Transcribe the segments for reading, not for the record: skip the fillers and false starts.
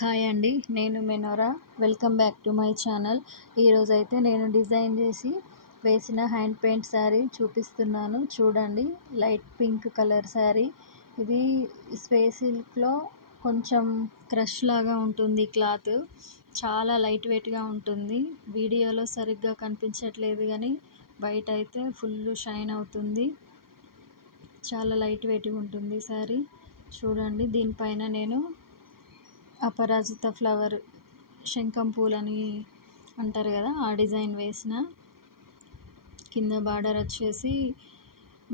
Hi అండి, నేను Menora. Welcome back to my channel. ఈరోజైతే నేను డిజైన్ చేసి వేసిన హ్యాండ్ పెయింట్ శారీ చూపిస్తున్నాను. చూడండి, లైట్ పింక్ కలర్ శారీ. ఇది స్పేస్ సిల్క్లో కొంచెం క్రష్ లాగా ఉంటుంది. క్లాత్ చాలా లైట్ వెయిట్గా ఉంటుంది. వీడియోలో సరిగ్గా కనిపించట్లేదు కానీ బయట అయితే ఫుల్ షైన్ అవుతుంది. చాలా లైట్ వెయిట్గా ఉంటుంది శారీ. చూడండి, దీనిపైన నేను అపరాజిత ఫ్లవర్, శంఖం పూలని అంటారు కదా, ఆ డిజైన్ వేసిన. కింద బార్డర్ వచ్చేసి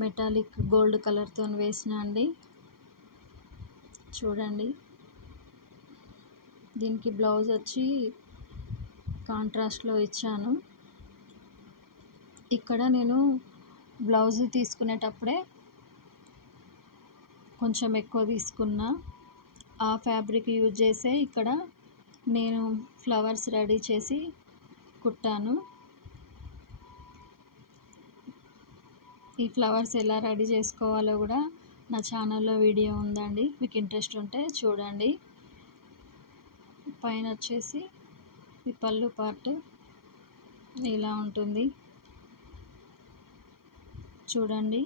మెటాలిక్ గోల్డ్ కలర్తో వేసిన అండి. చూడండి, దీనికి బ్లౌజ్ వచ్చి కాంట్రాస్ట్లో ఇచ్చాను. ఇక్కడ నేను బ్లౌజ్ తీసుకునేటప్పుడే కొంచెం ఎక్కువ తీసుకున్నా. ఆ ఫ్యాబ్రిక్ యూజ్ చేసే ఇక్కడ నేను ఫ్లవర్స్ రెడీ చేసి కుట్టాను. ఈ ఫ్లవర్స్ ఎలా రెడీ చేసుకోవాలో కూడా నా ఛానల్లో వీడియో ఉందండి, మీకు ఇంట్రెస్ట్ ఉంటే చూడండి. పైన వచ్చేసి ఈ పళ్ళు పార్ట్ ఇలా ఉంటుంది. చూడండి,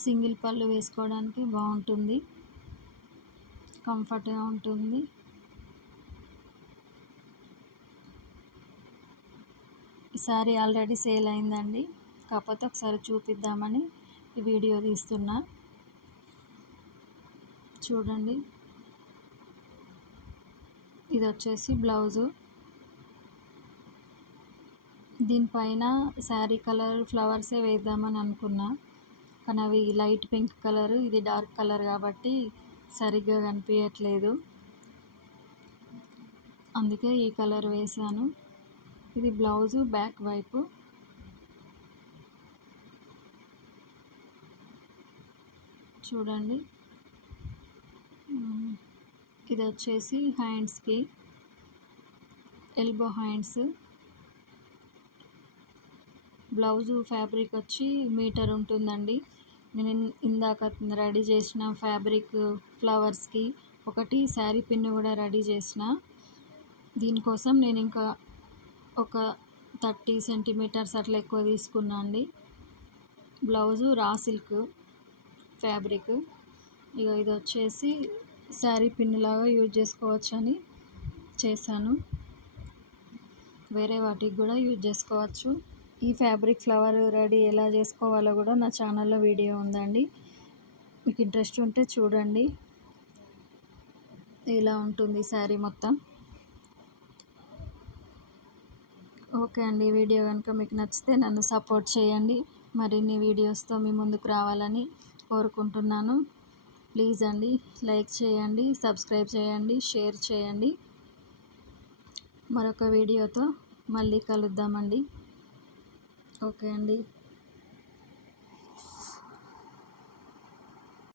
సింగిల్ పళ్ళు వేసుకోవడానికి బాగుంటుంది, కంఫర్ట్గా ఉంటుంది. ఈ శారీ ఆల్రెడీ సేల్ అయిందండి, కాకపోతే ఒకసారి చూపిద్దామని ఈ వీడియో తీస్తున్నా. చూడండి, ఇది వచ్చేసి బ్లౌజు. దీనిపైన శారీ కలర్ ఫ్లవర్సే వేద్దామని అనుకున్నా, కానీ అవి లైట్ పింక్ కలర్, ఇది డార్క్ కలర్ కాబట్టి సరిగ్గా కనిపించట్లేదు. అందుకే ఈ కలర్ వేసాను. ఇది బ్లౌజు బ్యాక్ వైపు. చూడండి, ఇది వచ్చేసి హ్యాండ్స్కి, ఎల్బో హ్యాండ్స్. బ్లౌజు ఫ్యాబ్రిక్ వచ్చి మీటర్ ఉంటుందండి. నేను ఇందాక రెడీ చేసిన ఫ్యాబ్రిక్ ఫ్లవర్స్కి ఒకటి శారీ పిన్ కూడా రెడీ చేసిన. దీనికోసం నేను ఇంకా ఒక 30 సెంటీమీటర్స్ అట్లా ఎక్కువ తీసుకున్నా అండి. Blouse raw silk fabric. ఇక ఇది వచ్చేసి శారీ పిన్ లాగా యూజ్ చేసుకోవచ్చు అని చేశాను. వేరే వాటికి కూడా యూజ్ చేసుకోవచ్చు. ఈ ఫ్యాబ్రిక్ ఫ్లవర్ రెడీ ఎలా చేసుకోవాలో కూడా నా ఛానల్లో వీడియో ఉందండి, మీకు ఇంట్రెస్ట్ ఉంటే చూడండి. ఇలా ఉంటుంది శారీ మొత్తం. ఓకే అండి, వీడియో కనుక మీకు నచ్చితే నన్ను సపోర్ట్ చేయండి. మరిన్ని వీడియోస్తో మీ ముందుకు రావాలని కోరుకుంటున్నాను. ప్లీజ్ అండి, లైక్ చేయండి, సబ్స్క్రైబ్ చేయండి, షేర్ చేయండి. మరొక వీడియోతో మళ్ళీ కలుద్దామండి. ఓకే అండి.